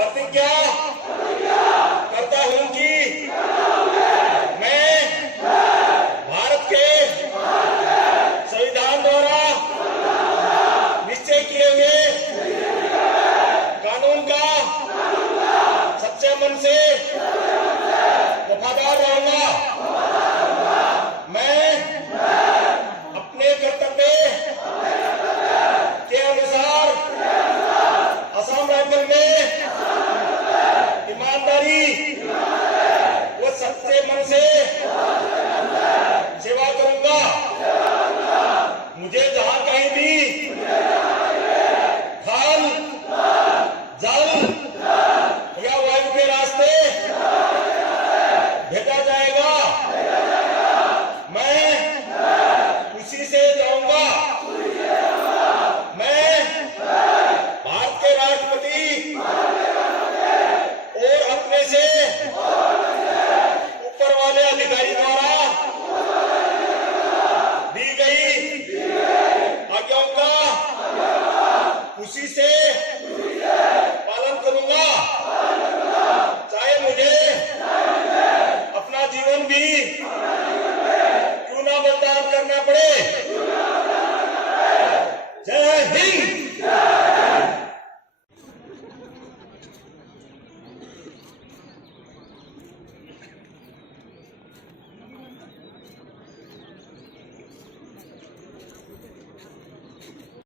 प्रतिज्ञा करता हूं कि मैं भारत के संविधान द्वारा निश्चय किए हुए कानून का सच्चे मन से वफादार रहूंगा। मैं अपने कर्तव्य के अनुसार असम राइफल में ईमानदारी व सच्चे मन से सेवा करूंगा। मुझे जहां कहीं भी थल, जल या वायु के रास्ते भेजा जाएगा, मैं उसी से जाऊंगा। मैं भारत के राष्ट्रपति और अपने से ऊपर वाले अधिकारी द्वारा दी गई आज्ञाओं का उसी से पालन करूंगा, चाहे मुझे अपना जीवन भी क्यों ना बलिदान करना पड़े। जय हिंद।